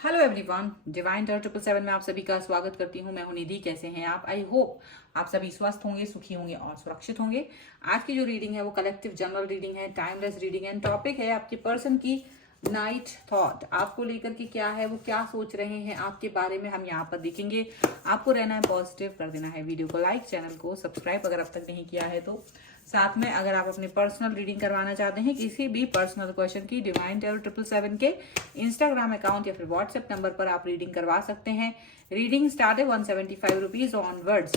Hello everyone, divine Tor 777 में आप सभी का स्वागत करती हूँ। मैं हूँ निधि। कैसे हैं आप? आई होप आप सभी स्वस्थ होंगे, सुखी होंगे और सुरक्षित होंगे। आज की जो रीडिंग है वो कलेक्टिव जनरल रीडिंग है, टाइमलेस रीडिंग है। टॉपिक है आपके पर्सन की नाइट थॉट। आपको लेकर के क्या है, वो क्या सोच रहे हैं आपके बारे में, हम यहाँ पर देखेंगे। आपको रहना है पॉजिटिव, कर देना है वीडियो को लाइक, चैनल को सब्सक्राइब अगर अब तक नहीं किया है तो। साथ में अगर आप अपने पर्सनल रीडिंग करवाना चाहते हैं किसी भी पर्सनल क्वेश्चन की, डिवाइन टैरो 777 के इंस्टाग्राम अकाउंट या फिर व्हाट्सएप नंबर पर आप रीडिंग करवा सकते हैं। रीडिंग स्टार्ट है 175 रुपीज ऑनवर्ड्स।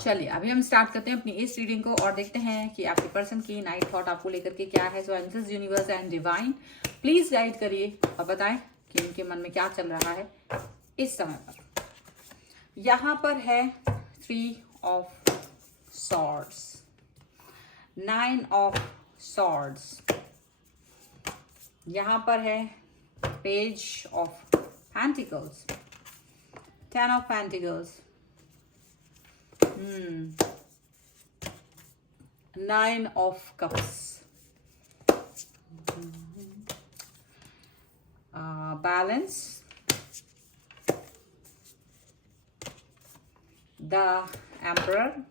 चलिए अभी हम स्टार्ट करते हैं अपनी इस रीडिंग को और देखते हैं कि आपके पर्सन की नाइट थॉट आपको लेकर के क्या है। So angels, universe and divine please guide करिए और बताएं कि इनके मन में क्या चल रहा है इस समय पर। यहां पर है 3 ऑफ swords, 9 of swords, यहां पर है page of pentacles, 10 of pentacles, 9 of cups, balance, the emperor,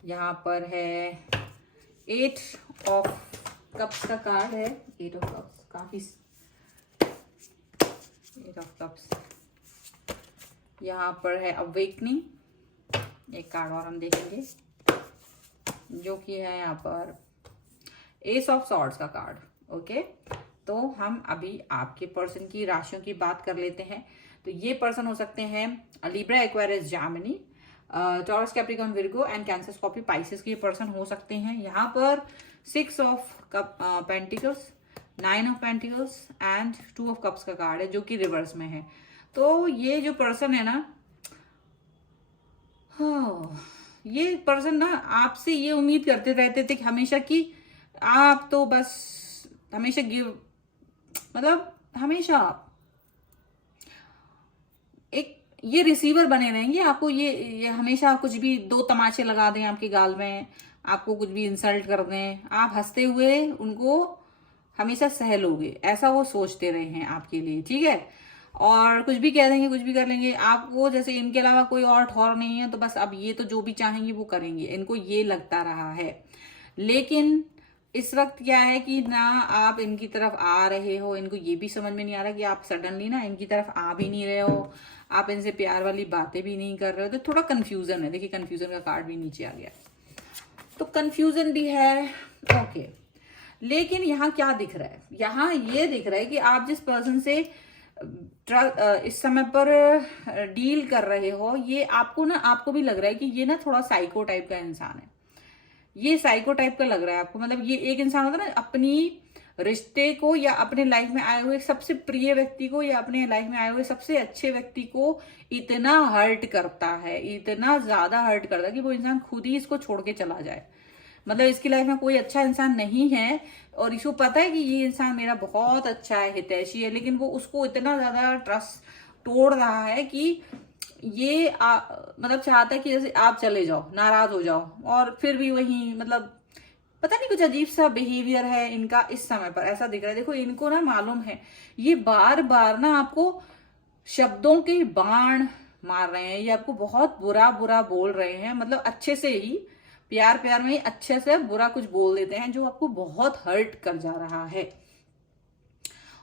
यहाँ पर है 8 ऑफ कप्स का कार्ड है। 8 ऑफ कप्स काफी 8 ऑफ कप्स। यहाँ पर है अवेकनिंग। एक कार्ड और हम देखेंगे जो कि है यहाँ पर एस ऑफ सॉर्ड्स का कार्ड। ओके, तो हम अभी आपके पर्सन की राशियों की बात कर लेते हैं। तो ये पर्सन हो सकते हैं Libra, Aquarius, Jamini, taurus, Capricorn, Virgo and cancer, Scorpio, Pisces के पर्सन हो सकते हैं। यहाँ पर 6 of cup pentacles, 9 of pentacles and 2 of cups का कार्ड है जो कि रिवर्स में है। तो ये जो पर्सन है ना, ये पर्सन ना आपसे ये उम्मीद करते रहते थे कि हमेशा कि आप तो बस हमेशा गिव, मतलब हमेशा आप एक ये रिसीवर बने रहेंगे। आपको ये हमेशा कुछ भी 2 तमाचे लगा दें आपके गाल में, आपको कुछ भी इंसल्ट कर दें, आप हंसते हुए उनको हमेशा सह लोगे, ऐसा वो सोचते रहे हैं आपके लिए। ठीक है, और कुछ भी कह देंगे, कुछ भी कर लेंगे आपको, जैसे इनके अलावा कोई और ठौर नहीं है, तो बस अब ये तो जो भी चाहेंगे वो करेंगे, इनको ये लगता रहा है। लेकिन इस वक्त क्या है कि ना आप इनकी तरफ आ रहे हो, इनको ये भी समझ में नहीं आ रहा कि आप सडनली ना इनकी तरफ आ भी नहीं रहे हो, आप इनसे प्यार वाली बातें भी नहीं कर रहे हो। तो थोड़ा कंफ्यूजन है। देखिए कंफ्यूजन का कार्ड भी नीचे आ गया, तो कंफ्यूजन भी है। ओके, लेकिन यहाँ क्या दिख रहा है? यहाँ ये दिख रहा है कि आप जिस पर्सन से इस समय पर डील कर रहे हो, ये आपको ना, आपको भी लग रहा है कि ये ना थोड़ा साइको टाइप का इंसान है। ये साइको टाइप का लग रहा है आपको। मतलब ये एक इंसान होता है ना, अपनी रिश्ते को या अपने लाइफ में आए हुए सबसे प्रिय व्यक्ति को या अपने लाइफ में आए हुए सबसे अच्छे व्यक्ति को इतना हर्ट करता है, इतना ज्यादा हर्ट करता है कि वो इंसान खुद ही इसको छोड़ के चला जाए। मतलब इसकी लाइफ में कोई अच्छा इंसान नहीं है और इसको पता है कि ये इंसान मेरा बहुत अच्छा है, हितैषी है, लेकिन वो उसको इतना ज्यादा ट्रस्ट तोड़ रहा है कि ये मतलब चाहता है कि जैसे आप चले जाओ, नाराज हो जाओ, और फिर भी वही, मतलब पता नहीं कुछ अजीब सा बिहेवियर है इनका इस समय पर, ऐसा दिख रहा है। देखो इनको ना मालूम है, ये बार बार ना आपको शब्दों के बाण मार रहे हैं, ये आपको बहुत बुरा बुरा बोल रहे हैं। मतलब अच्छे से ही, प्यार प्यार में ही अच्छे से बुरा कुछ बोल देते हैं जो आपको बहुत हर्ट कर जा रहा है।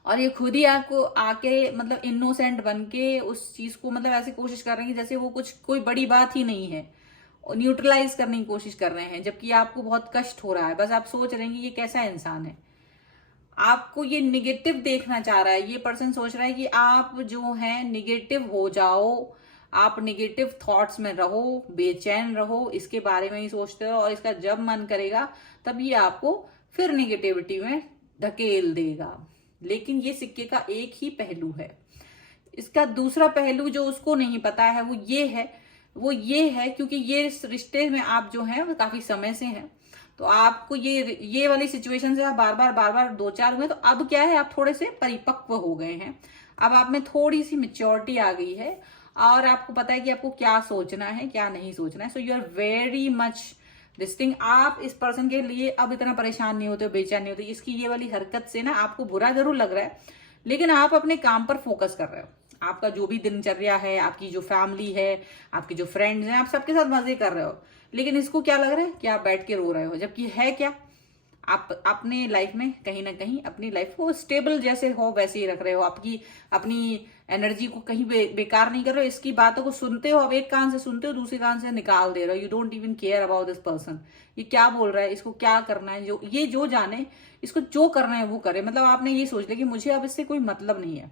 और ये खुद ही आपको आके मतलब इनोसेंट बन के उस चीज को, मतलब ऐसे कोशिश कर रहे हैं जैसे वो कुछ कोई बड़ी बात ही नहीं है, और न्यूट्रलाइज करने की कोशिश कर रहे हैं, जबकि आपको बहुत कष्ट हो रहा है। बस आप सोच रहे हैं कि ये कैसा इंसान है, आपको ये निगेटिव देखना चाह रहा है। ये पर्सन सोच रहा है कि आप जो है निगेटिव हो जाओ, आप निगेटिव थॉट्स में रहो, बेचैन रहो, इसके बारे में ही सोचते रहो, और इसका जब मन करेगा तब ये आपको फिर निगेटिविटी में धकेल देगा। लेकिन ये सिक्के का एक ही पहलू है। इसका दूसरा पहलू जो उसको नहीं पता है वो ये है क्योंकि ये इस रिश्ते में आप जो है वो काफी समय से हैं, तो आपको ये वाली सिचुएशन से आप बार बार 2-4 हुए, तो अब क्या है, आप थोड़े से परिपक्व हो गए हैं। अब आप में थोड़ी सी मेच्योरिटी आ गई है और आपको पता है कि आपको क्या सोचना है, क्या नहीं सोचना है। So you are very much this thing, आप इस पर्सन के लिए अब इतना परेशान नहीं होते हो, बेचैन नहीं होते। इसकी ये वाली हरकत से ना आपको बुरा जरूर लग रहा है, लेकिन आप अपने काम पर फोकस कर रहे हो। आपका जो भी दिनचर्या है, आपकी जो फैमिली है, आपके जो फ्रेंड्स हैं, आप सबके साथ मजे कर रहे हो। लेकिन इसको क्या लग रहा है कि आप बैठ के रो रहे हो, जबकि है क्या, आप अपने लाइफ में कहीं ना कहीं अपनी लाइफ को स्टेबल जैसे हो वैसे ही रख रहे हो। आपकी अपनी एनर्जी को कहीं बेकार नहीं कर रहे हो। इसकी बातों को सुनते हो, अब एक कान से सुनते हो, दूसरे कान से निकाल दे रहे हो। You don't even care about this person, ये क्या बोल रहा है, इसको क्या करना है, जो जाने, इसको जो करना है वो करे। मतलब आपने ये सोच लिया कि मुझे अब इससे कोई मतलब नहीं है।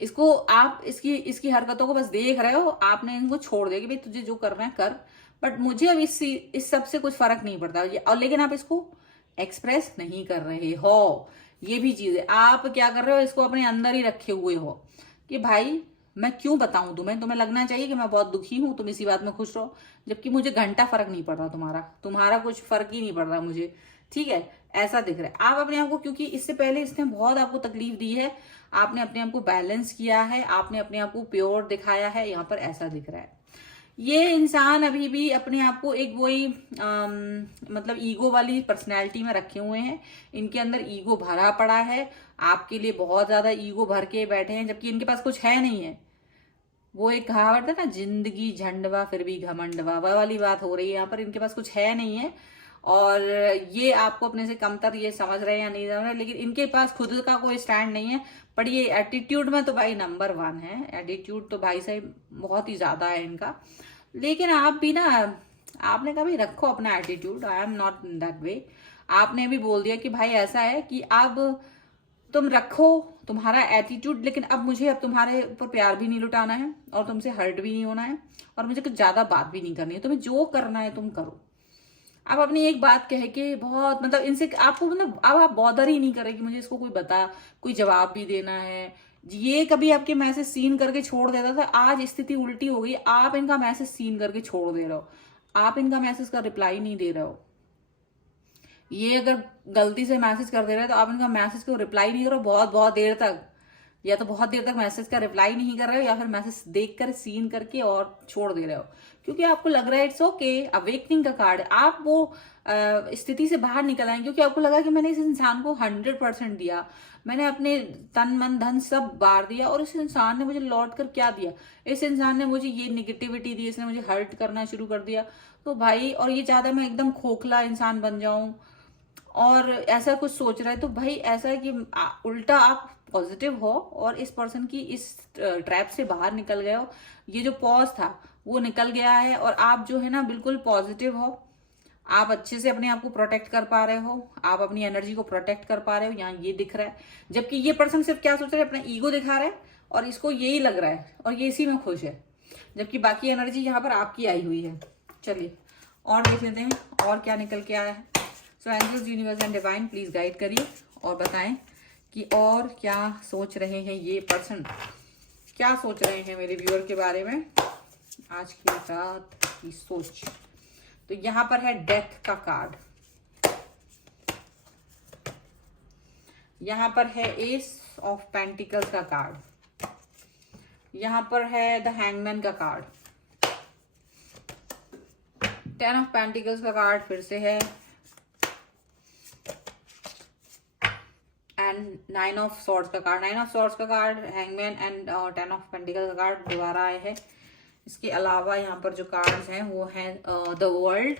इसको आप इसकी इसकी हरकतों को बस देख रहे हो, आपने इनको छोड़ दिया कि भाई तुझे जो करना है कर, बट मुझे अब इस सब से कुछ फर्क नहीं पड़ता। और लेकिन आप इसको एक्सप्रेस नहीं कर रहे हो, ये भी चीज है। आप क्या कर रहे हो, इसको अपने अंदर ही रखे हुए हो कि भाई मैं क्यों बताऊं तुम्हें लगना चाहिए कि मैं बहुत दुखी हूं, तुम इसी बात में खुश रहो, जबकि मुझे घंटा फर्क नहीं पड़ रहा, तुम्हारा कुछ फर्क ही नहीं पड़ रहा मुझे। ठीक है, ऐसा दिख रहा है। आप अपने आप को, क्योंकि इससे पहले इसने बहुत आपको तकलीफ दी है, आपने अपने आप को बैलेंस किया है, आपने अपने आप को प्योर दिखाया है, यहाँ पर ऐसा दिख रहा है। ये इंसान अभी भी अपने आप को एक वही मतलब ईगो वाली पर्सनैलिटी में रखे हुए हैं। इनके अंदर ईगो भरा पड़ा है, आपके लिए बहुत ज्यादा ईगो भर के बैठे हैं, जबकि इनके पास कुछ है नहीं है। वो एक कहावत है ना, जिंदगी झंडवा फिर भी घमंडवा, वह वाली बात हो रही है यहाँ पर। इनके पास कुछ है नहीं है, और ये आपको अपने से कमतर ये समझ रहे हैं या नहीं समझ रहे, लेकिन इनके पास खुद का कोई स्टैंड नहीं है। पर ये एटीट्यूड में तो भाई नंबर 1 है, एटीट्यूड तो भाई साहब बहुत ही ज्यादा है इनका। लेकिन आप भी ना, आपने कभी रखो अपना attitude, I am not in that way. आपने भी बोल दिया कि भाई ऐसा है कि अब तुम रखो तुम्हारा एटीट्यूड, लेकिन अब मुझे अब तुम्हारे ऊपर प्यार भी नहीं लुटाना है, और तुमसे हर्ट भी नहीं होना है, और मुझे कुछ ज्यादा बात भी नहीं करनी है। तुम्हें जो करना है तुम करो। आप अपनी एक बात कह के बहुत, मतलब इनसे आपको, मतलब अब आप बॉदर ही नहीं करे कि मुझे इसको कोई जवाब भी देना है। ये कभी आपके मैसेज सीन करके छोड़ देता था, आज स्थिति उल्टी हो गई, आप इनका मैसेज सीन करके छोड़ दे रहे हो, आप इनका मैसेज का रिप्लाई नहीं दे रहे हो। ये अगर गलती से मैसेज कर दे रहे हैं तो आप इनका मैसेज को रिप्लाई नहीं करो बहुत बहुत देर तक, या तो बहुत देर तक मैसेज का रिप्लाई नहीं कर रहे हो, या फिर मैसेज देखकर सीन करके और छोड़ दे रहे हो, क्योंकि आपको लग रहा है इट्स ओके। अवेकनिंग का कार्ड, आप वो स्थिति से बाहर निकल आए, क्योंकि आपको लगा कि मैंने इस इंसान को 100% दिया, मैंने अपने तन मन धन सब बार दिया, और इस इंसान ने मुझे लौट कर क्या दिया, इस इंसान ने मुझे ये निगेटिविटी दी, इसने मुझे हर्ट करना शुरू कर दिया। तो भाई, और ये चाहता मैं एकदम खोखला इंसान बन जाऊं, और ऐसा कुछ सोच रहा है, तो भाई ऐसा है कि उल्टा आप पॉजिटिव हो और इस पर्सन की इस ट्रैप से बाहर निकल गए हो। ये जो पॉज था वो निकल गया है, और आप जो है ना बिल्कुल पॉजिटिव हो, आप अच्छे से अपने आप को प्रोटेक्ट कर पा रहे हो, आप अपनी एनर्जी को प्रोटेक्ट कर पा रहे हो, यहाँ ये दिख रहा है। जबकि ये पर्सन सिर्फ क्या सोच रहा है, अपना ईगो दिखा रहा है, और इसको यही लग रहा है, और ये इसी में खुश है, जबकि बाकी एनर्जी यहाँ पर आपकी आई हुई है। चलिए और देख लेते हैं और क्या निकल के आया है। So angels, universe and divine, please guide करिए और बताएं कि और क्या सोच रहे हैं ये पर्सन, क्या सोच रहे हैं मेरे व्यूअर के बारे में आज की रात की सोच। तो यहाँ पर है डेथ का कार्ड, यहाँ पर है एस ऑफ पेंटिकल्स का कार्ड, यहाँ पर है द हैंगमैन का कार्ड, 10 ऑफ पेंटिकल्स का कार्ड फिर से है, एंड 9 ऑफ सॉर्ड्स का कार्ड, 9 ऑफ सॉर्ड्स का card, hangman and 10 of pentacles का कार्ड दोबारा आए हैं। इसके अलावा यहाँ पर जो कार्ड्स हैं वो है द वर्ल्ड,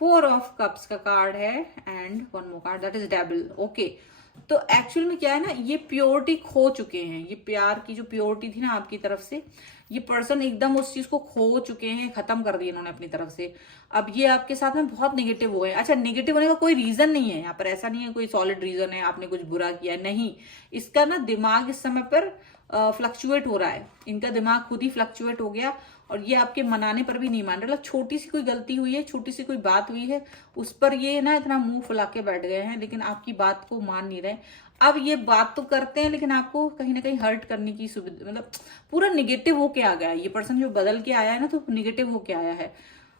4 ऑफ कप्स का कार्ड है, and one more card that is devil. Okay, तो एक्चुअल में क्या है ना, ये प्योरिटी खो चुके हैं, ये प्यार की जो प्योरिटी थी ना आपकी तरफ से, ये पर्सन एकदम उस चीज को खो चुके हैं, खत्म कर दिया इन्होंने अपनी तरफ से। अब ये आपके साथ में बहुत निगेटिव हुए। अच्छा, निगेटिव होने का कोई रीजन नहीं है यहाँ पर, ऐसा नहीं है कोई सॉलिड रीजन है आपने कुछ बुरा किया, नहीं। इसका ना दिमाग इस समय पर फ्लक्चुएट हो रहा है, इनका दिमाग खुद ही फ्लक्चुएट हो गया, और ये आपके मनाने पर भी नहीं मान रहे। मतलब छोटी सी कोई गलती हुई है, छोटी सी कोई बात हुई है, उस पर ये ना इतना मुंह फुला के बैठ गए हैं, लेकिन आपकी बात को मान नहीं रहे। अब ये बात तो करते हैं, लेकिन आपको कहीं ना कहीं हर्ट करने की सुविधा, मतलब पूरा निगेटिव होके आ गया है ये पर्सन, जो बदल के आया है ना, तो निगेटिव होके आया है,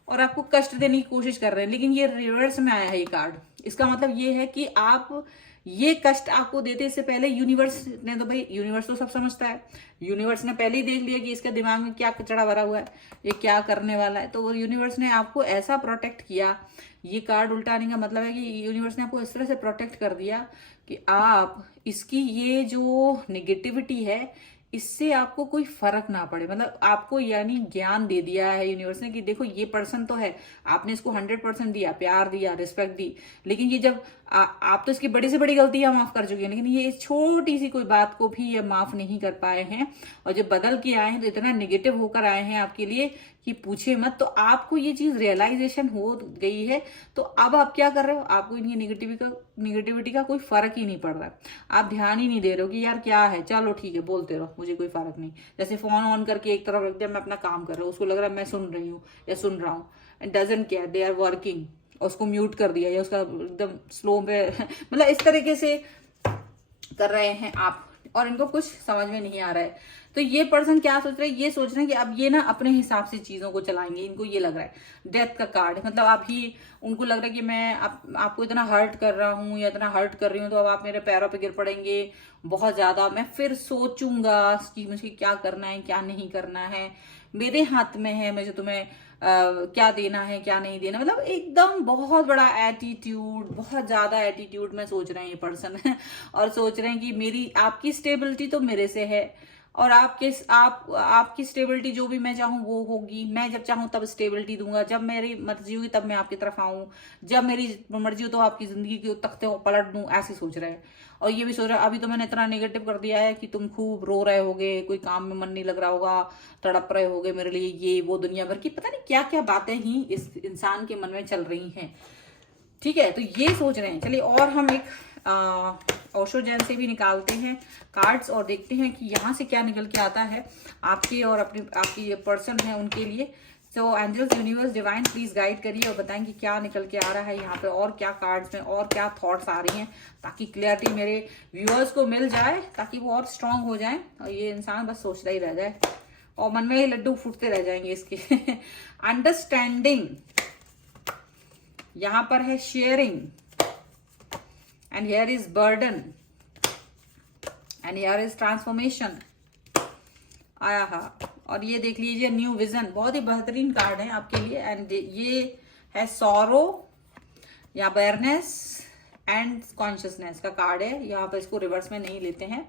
और आपको कष्ट देने की कोशिश कर रहे हैं। लेकिन ये रिवर्स में आया है ये कार्ड, इसका मतलब ये है कि आप ये कष्ट आपको देते इससे पहले यूनिवर्स ने, तो भाई यूनिवर्स तो सब समझता है, यूनिवर्स ने पहले ही देख लिया कि इसके दिमाग में क्या कचड़ा भरा हुआ है, ये क्या करने वाला है, तो वो यूनिवर्स ने आपको ऐसा प्रोटेक्ट किया। ये कार्ड उल्टाने का मतलब है कि यूनिवर्स ने आपको इस तरह से प्रोटेक्ट कर दिया कि आप इसकी ये जो निगेटिविटी है इससे आपको कोई फर्क ना पड़े। मतलब आपको यानी ज्ञान दे दिया है यूनिवर्स ने कि देखो ये पर्सन तो है, आपने इसको 100% दिया, प्यार दिया, रिस्पेक्ट दी, लेकिन ये जब आप तो इसकी बड़ी से बड़ी गलतियां माफ कर चुके हैं, लेकिन ये इस छोटी सी कोई बात को भी ये माफ नहीं कर पाए हैं, और जब बदल के आए हैं तो इतना निगेटिव होकर आए हैं आपके लिए कि पूछे मत। तो आपको ये चीज रियलाइजेशन हो गई है, तो अब आप क्या कर रहे हो, आपको इनकी निगेटिविटी का कोई फर्क ही नहीं पड़ रहा है। आप ध्यान ही नहीं दे रहे हो कि यार क्या है, चलो ठीक है बोलते रहो, मुझे कोई फर्क नहीं। जैसे फोन ऑन करके एक तरफ रख दिया, मैं अपना काम कर रहा हूँ, उसको लग रहा है मैं सुन रही हूँ या सुन रहा हूँ, and doesn't care, they are working, और उसको म्यूट कर दिया या उसका एकदम स्लो पे मतलब इस तरीके से कर रहे हैं आप, और इनको कुछ समझ में नहीं आ रहा है। तो ये पर्सन क्या सोच रहे हैं, ये सोच रहे हैं कि अब ये ना अपने हिसाब से चीजों को चलाएंगे। इनको ये लग रहा है डेथ का कार्ड है, मतलब आप ही, उनको लग रहा है कि मैं आपको इतना हर्ट कर रहा हूं या इतना हर्ट कर रही हूँ, तो अब आप मेरे पैरों पे गिर पड़ेंगे बहुत ज्यादा, मैं फिर सोचूंगा कि मुझे क्या करना है क्या नहीं करना है, मेरे हाथ में है मुझे तुम्हें क्या देना है क्या नहीं देना। मतलब एकदम बहुत बड़ा एटीट्यूड, बहुत ज्यादा एटीट्यूड में सोच रहे हैं ये पर्सन और सोच रहे हैं कि मेरी आपकी स्टेबिलिटी तो मेरे से है, और आपकी स्टेबिलिटी जो भी मैं चाहूँ वो होगी, मैं जब चाहूँ तब स्टेबिलिटी दूंगा, जब मेरी मर्जी हुई तब मैं आपकी तरफ आऊं, जब मेरी मर्जी हो तो आपकी जिंदगी के तख्ते को पलट दूं, ऐसे सोच रहे हैं। और ये भी सोच रहा है अभी तो मैंने इतना नेगेटिव कर दिया है कि तुम खूब रो रहे होगे, कोई काम में मन नहीं लग रहा होगा, तड़प रहे होगे मेरे लिए, ये वो दुनिया भर की पता नहीं क्या क्या बातें ही इस इंसान के मन में चल रही हैं। ठीक है, तो ये सोच रहे हैं। चलिए और हम एक ओशो जैन से भी निकालते हैं कार्ड्स और देखते हैं कि यहाँ से क्या निकल के आता है आपके और आपकी ये पर्सन है उनके लिए। So angels, universe, divine please guide करिए और बताएं कि क्या निकल के आ रहा है यहाँ पे, और क्या कार्ड्स में और क्या थॉट्स आ रही हैं, ताकि क्लियरिटी मेरे व्यूअर्स को मिल जाए, ताकि वो और स्ट्रांग हो जाए और ये इंसान बस सोचता ही रह जाए और मन में ही लड्डू फूटते रह जाएंगे इसके। अंडरस्टैंडिंग, यहां पर है sharing, and here is burden, and here is transformation आया हा। और ये देख लीजिए न्यू विजन, बहुत ही बेहतरीन कार्ड है आपके लिए। एंड ये है सॉरो या अवेयरनेस एंड कॉन्शियसनेस का कार्ड है। यहाँ पर इसको रिवर्स में नहीं लेते हैं।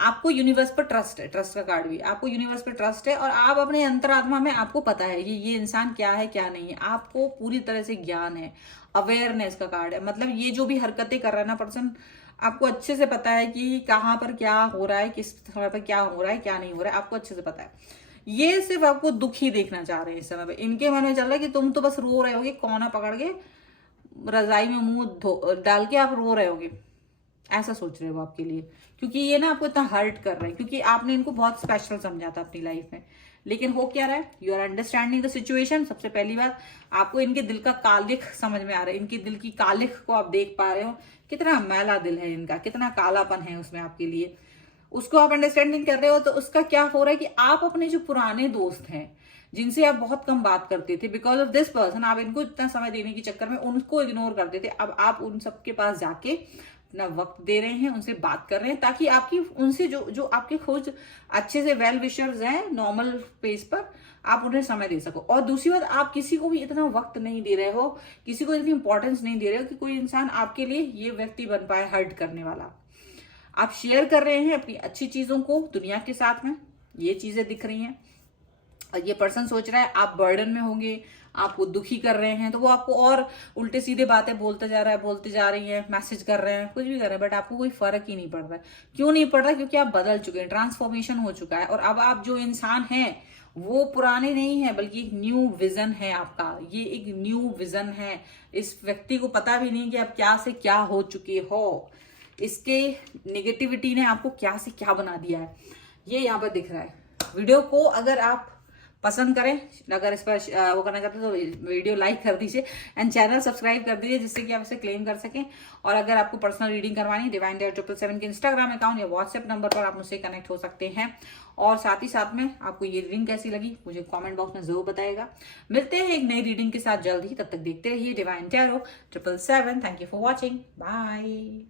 आपको यूनिवर्स पर ट्रस्ट है, ट्रस्ट का कार्ड भी, आपको यूनिवर्स पर ट्रस्ट है और आप अपने अंतरात्मा में आपको पता है ये इंसान क्या है क्या नहीं है, आपको पूरी तरह से ज्ञान है। अवेयरनेस का कार्ड है, मतलब ये जो भी हरकतें कर रहा है ना पर्सन, आपको अच्छे से पता है कि कहाँ पर क्या हो रहा है, किस समय पर क्या हो रहा है क्या नहीं हो रहा है, आपको अच्छे से पता है। ये सिर्फ आपको दुखी देखना चाह रहे हैं इस समय पे। इनके मन में चल रहा है कि तुम तो बस रो रहे होगे, कोना पकड़ के रजाई में मुंह डाल के आप रो रहे होगे, ऐसा सोच रहे हो आपके लिए, क्योंकि ये ना आपको इतना हर्ट कर रहे हैं, क्योंकि आपने इनको बहुत स्पेशल समझा था अपनी लाइफ में। लेकिन हो क्या रहा है, you are understanding the situation. सबसे पहली बात, आपको इनके दिल का कालिख समझ में आ रहा है, इनके दिल की कालिख को आप देख पा रहे हो, कितना मैला दिल है इनका, कितना कालापन है उसमें आपके लिए, उसको आप अंडरस्टैंडिंग कर रहे हो। तो उसका क्या हो रहा है कि आप अपने जो पुराने दोस्त हैं जिनसे आप बहुत कम बात करते थे, बिकॉज ऑफ दिस पर्सन, आप इनको इतना समय देने के चक्कर में उनको इग्नोर करते थे, अब आप उन सबके पास जाके अपना वक्त दे रहे हैं, उनसे बात कर रहे हैं, ताकि आपकी उनसे जो आपके खोज अच्छे से वेल विशर्स हैं नॉर्मल पेस पर, आप उन्हें समय दे सको। और दूसरी बात, आप किसी को भी इतना वक्त नहीं दे रहे हो, किसी को इतनी इंपॉर्टेंस नहीं दे रहे हो कि कोई इंसान आपके लिए ये व्यक्ति बन पाए हर्ट करने वाला। आप शेयर कर रहे हैं अपनी अच्छी चीजों को दुनिया के साथ में, ये चीजें दिख रही हैं। और ये पर्सन सोच रहा है आप बर्डन में होंगे, आपको दुखी कर रहे हैं, तो वो आपको और उल्टे सीधे बातें बोलते जा रहा है, बोलते जा रही है, मैसेज कर रहे हैं, कुछ भी कर रहे हैं, बट आपको कोई फर्क ही नहीं पड़ रहा है। क्यों नहीं पड़ रहा? क्योंकि आप बदल चुके हैं, ट्रांसफॉर्मेशन हो चुका है, और अब आप जो इंसान हैं वो पुराने नहीं है, बल्कि एक न्यू विजन है आपका। ये एक न्यू विजन है। इस व्यक्ति को पता भी नहीं कि आप क्या से क्या हो चुके हो, इसके नेगेटिविटी ने आपको क्या से क्या बना दिया है, ये यहाँ पर दिख रहा है। वीडियो को अगर आप पसंद करें, अगर इस पर वो करना चाहते हैं तो वीडियो लाइक कर दीजिए एंड चैनल सब्सक्राइब कर दीजिए, जिससे कि आप इसे क्लेम कर सकें। और अगर आपको पर्सनल रीडिंग करवानी है, डिवाइन टारot 777 के इंस्टाग्राम अकाउंट या व्हाट्सएप नंबर पर आप मुझसे कनेक्ट हो सकते हैं। और साथ ही साथ में आपको ये रीडिंग कैसी लगी मुझे कमेंट बॉक्स में जरूर बताएगा। मिलते हैं एक नई रीडिंग के साथ जल्द ही, तब तक देखते रहिए divine tarot 777। Thank you for watching, bye.